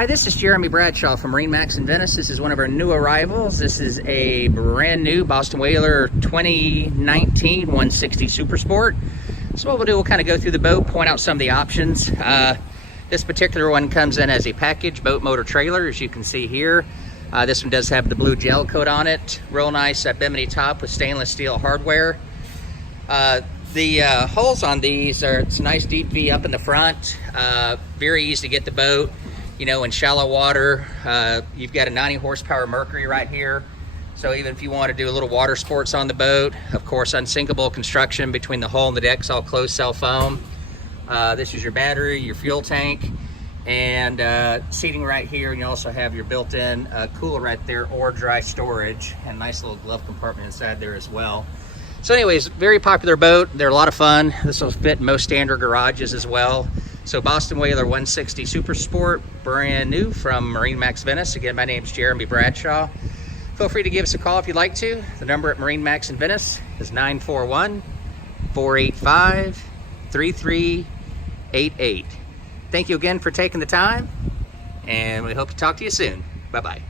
Hi, this is Jeremy Bradshaw from MarineMax in Venice. This is one of our new arrivals. This is a brand new Boston Whaler 2019 160 Super Sport. So what we'll do, we'll kind of go through the boat, point out some of the options. This particular one comes in as a package boat motor trailer, as you can see here. This one does have the blue gel coat on it. Real nice bimini top with stainless steel hardware. The holes on these are, it's a nice deep V up in the front. Very easy to get the boat, you know, in shallow water. You've got a 90 horsepower Mercury right here. So even if you want to do a little water sports on the boat, of course, unsinkable construction between the hull and the deck's all closed cell foam. This is your battery, your fuel tank, and seating right here. And you also have your built-in cooler right there, or dry storage, and nice little glove compartment inside there as well. So anyways, very popular boat. They're a lot of fun. This will fit in most standard garages as well. So Boston Whaler 160 Super Sport, brand new from MarineMax Venice. Again, my name's Jeremy Bradshaw. Feel free to give us a call if you'd like to. The number at MarineMax in Venice is 941-485-3388. Thank you again for taking the time, and we hope to talk to you soon. Bye-bye.